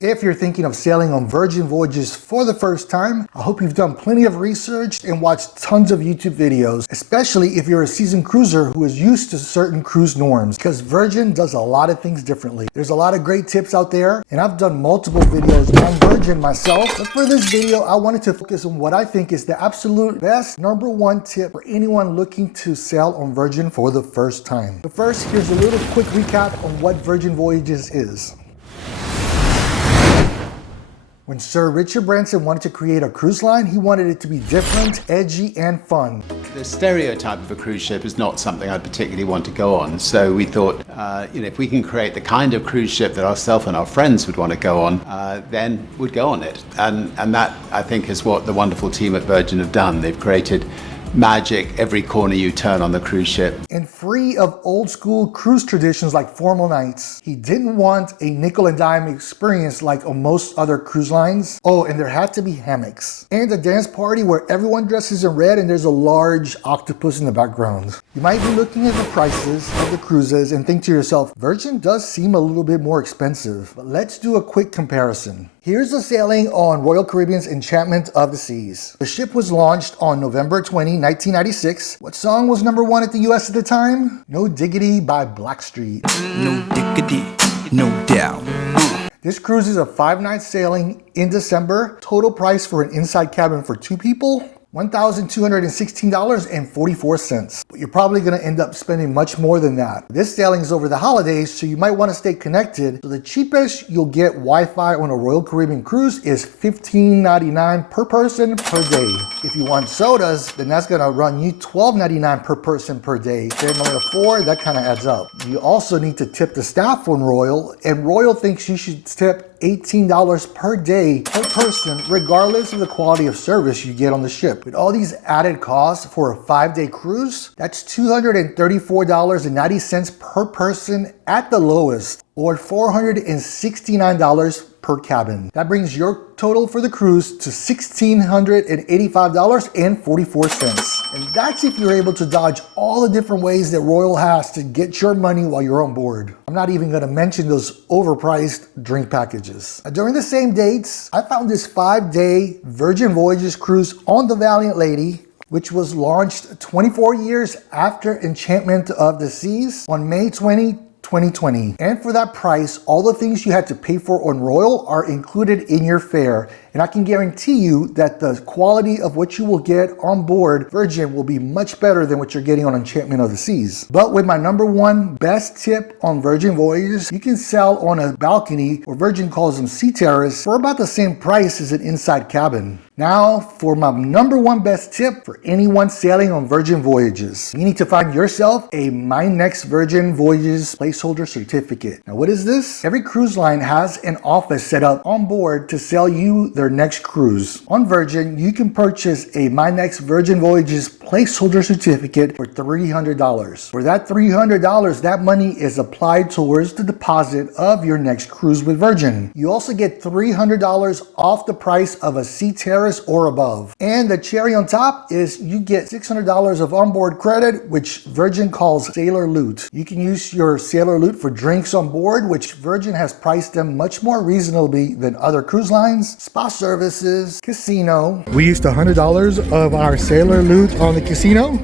If you're thinking of sailing on Virgin Voyages for the first time, I hope you've done plenty of research and watched tons of YouTube videos, especially if you're a seasoned cruiser who is used to certain cruise norms, because Virgin does a lot of things differently. There's a lot of great tips out there, and I've done multiple videos on Virgin myself, but for this video, I wanted to focus on what I think is the absolute best #1 tip for anyone looking to sail on Virgin for the first time. But first, here's a little quick recap on what Virgin Voyages is. When Sir Richard Branson wanted to create a cruise line, he wanted it to be different, edgy, and fun. The stereotype of a cruise ship is not something I'd particularly want to go on. So we thought, if we can create the kind of cruise ship that ourselves and our friends would want to go on, then we'd go on it. And that, I think, is what the wonderful team at Virgin have done. They've created magic every corner you turn on the cruise ship. And free of old school cruise traditions like formal nights, he didn't want a nickel and dime experience like on most other cruise lines. Oh, and there had to be hammocks. And a dance party where everyone dresses in red and there's a large octopus in the background. You might be looking at the prices of the cruises and think to yourself, Virgin does seem a little bit more expensive. But let's do a quick comparison. Here's a sailing on Royal Caribbean's Enchantment of the Seas. The ship was launched on November 20, 1996. What song was #1 at the US at the time? No Diggity by Blackstreet. No diggity, no doubt. This cruise is a 5-night sailing in December. Total price for an inside cabin for 2 people, $1,216.44. But you're probably going to end up spending much more than that. This sailing is over the holidays, so you might want to stay connected. So the cheapest you'll get Wi-Fi on a Royal Caribbean cruise is $15.99 per person per day. If you want sodas, then that's going to run you $12.99 per person per day. Family of 4, that kind of adds up. You also need to tip the staff on Royal, and Royal thinks you should tip $18 per day per person, regardless of the quality of service you get on the ship. With all these added costs for a 5-day cruise, that's $234.90 per person at the lowest, or $469 per cabin. That brings your total for the cruise to $1,685.44. And that's if you're able to dodge all the different ways that Royal has to get your money while you're on board. I'm not even going to mention those overpriced drink packages. During the same dates, I found this 5-day Virgin Voyages cruise on the Valiant Lady, which was launched 24 years after Enchantment of the Seas on May 20, 2020. And for that price, all the things you had to pay for on Royal are included in your fare. And I can guarantee you that the quality of what you will get on board Virgin will be much better than what you're getting on Enchantment of the Seas. But with my #1 best tip on Virgin Voyages, you can sail on a balcony, or Virgin calls them sea terrace, for about the same price as an inside cabin. Now for my #1 best tip for anyone sailing on Virgin Voyages. You need to find yourself a My Next Virgin Voyages Placeholder Certificate. Now what is this? Every cruise line has an office set up on board to sell you their next cruise. On Virgin, you can purchase a My Next Virgin Voyages Placeholder Certificate for $300. For that $300, that money is applied towards the deposit of your next cruise with Virgin. You also get $300 off the price of a sea terrace or above. And the cherry on top is you get $600 of onboard credit, which Virgin calls Sailor Loot. You can use your Sailor Loot for drinks on board, which Virgin has priced them much more reasonably than other cruise lines, spa services, casino. We used $100 of our Sailor Loot on the casino,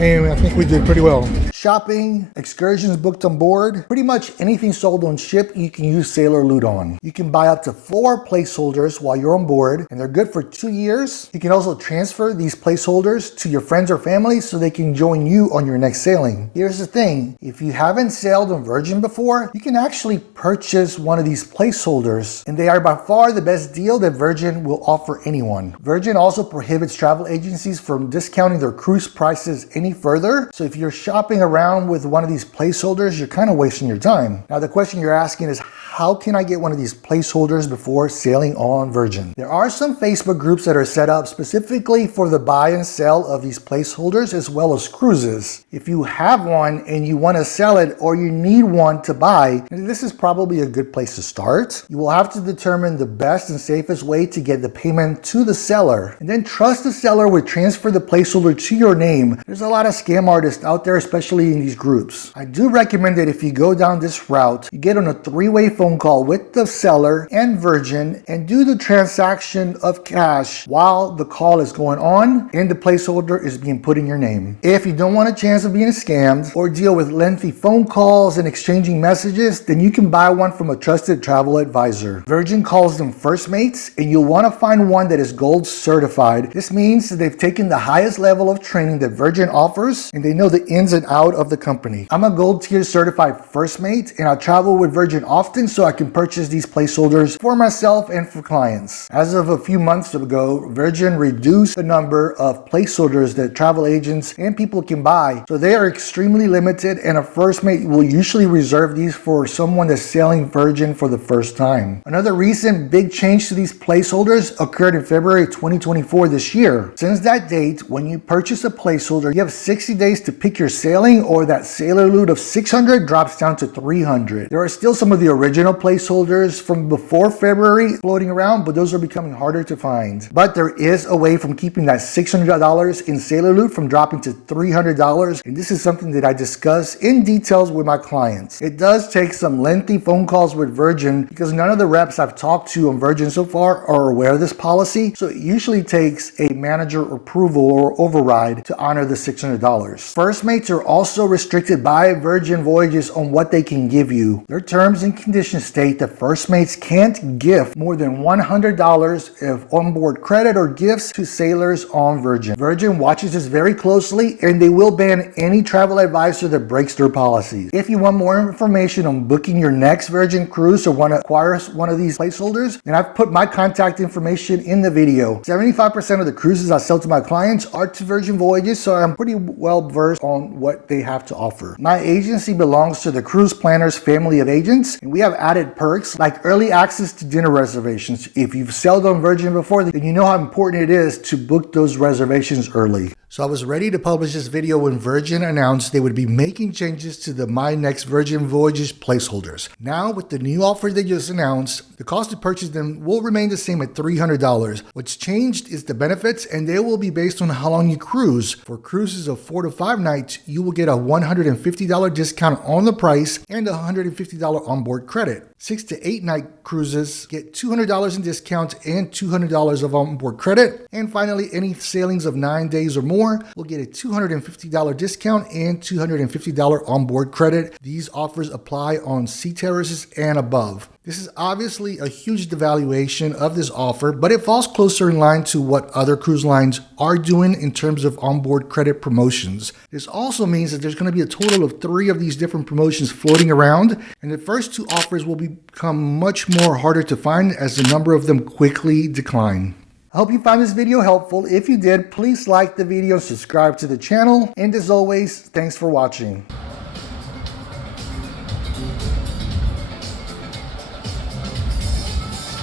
and I think we did pretty well. Shopping, excursions booked on board, pretty much anything sold on ship you can use Sailor Loot on. You can buy up to 4 placeholders while you're on board, and they're good for 2 years. You can also transfer these placeholders to your friends or family so they can join you on your next sailing. Here's the thing, if you haven't sailed on Virgin before, you can actually purchase one of these placeholders, and they are by far the best deal that Virgin will offer anyone. Virgin also prohibits travel agencies from discounting their cruise prices any further, so if you're shopping around with one of these placeholders, you're kind of wasting your time. Now the question you're asking is, how can I get one of these placeholders before sailing on Virgin? There are some Facebook groups that are set up specifically for the buy and sell of these placeholders as well as cruises. If you have one and you want to sell it, or you need one to buy, this is probably a good place to start. You will have to determine the best and safest way to get the payment to the seller, and then trust the seller would transfer the placeholder to your name. There's a lot of scam artists out there, especially in these groups. I do recommend that if you go down this route, you get on a 3-way phone call with the seller and Virgin and do the transaction of cash while the call is going on and the placeholder is being put in your name. If you don't want a chance of being scammed or deal with lengthy phone calls and exchanging messages, then you can buy one from a trusted travel advisor. Virgin calls them First Mates, and you'll want to find one that is gold certified. This means that they've taken the highest level of training that Virgin offers and they know the ins and out of the company. I'm a gold tier certified First Mate, and I travel with Virgin often so I can purchase these placeholders for myself and for clients. As of a few months ago, Virgin reduced the number of placeholders that travel agents and people can buy, so they are extremely limited, and a First Mate will usually reserve these for someone that's sailing Virgin for the first time. Another recent big change to these placeholders occurred in February 2024 this year. Since that date, when you purchase a placeholder, you have 60 days to pick your sailing, or that sailor loot of 600 drops down to 300. There are still some of the original placeholders from before February floating around, but those are becoming harder to find. But there is a way from keeping that $600 in sailor loot from dropping to $300, and this is something that I discuss in details with my clients. It does take some lengthy phone calls with Virgin because none of the reps I've talked to on Virgin so far are aware of this policy, so it usually takes a manager approval or override to honor the $600. First Mates are also restricted by Virgin Voyages on what they can give you. Their terms and conditions state that First Mates can't gift more than $100 of onboard credit or gifts to sailors on Virgin. Virgin watches this very closely, and they will ban any travel advisor that breaks their policies. If you want more information on booking your next Virgin cruise or want to acquire one of these placeholders, then I've put my contact information in the video. 75% of the cruises I sell to my clients are to Virgin Voyages, so I'm pretty well versed on what they have to offer. My agency belongs to the Cruise Planners family of agents, and we have added perks like early access to dinner reservations. If you've sailed on Virgin before, then you know how important it is to book those reservations early. So I was ready to publish this video when Virgin announced they would be making changes to the My Next Virgin Voyages placeholders. Now, with the new offer they just announced, the cost to purchase them will remain the same at $300. What's changed is the benefits, and they will be based on how long you cruise. For cruises of 4 to 5 nights, you will get a $150 discount on the price and a $150 onboard credit. 6 to 8 night cruises get $200 in discount and $200 of onboard credit. And finally, any sailings of 9 days or more will get a $250 discount and $250 onboard credit. These offers apply on sea terraces and above. This is obviously a huge devaluation of this offer, but it falls closer in line to what other cruise lines are doing in terms of onboard credit promotions. This also means that there's going to be a total of 3 of these different promotions floating around, and the first 2 offers will become much more harder to find as the number of them quickly decline. I hope you found this video helpful. If you did, please like the video, subscribe to the channel, and as always, thanks for watching.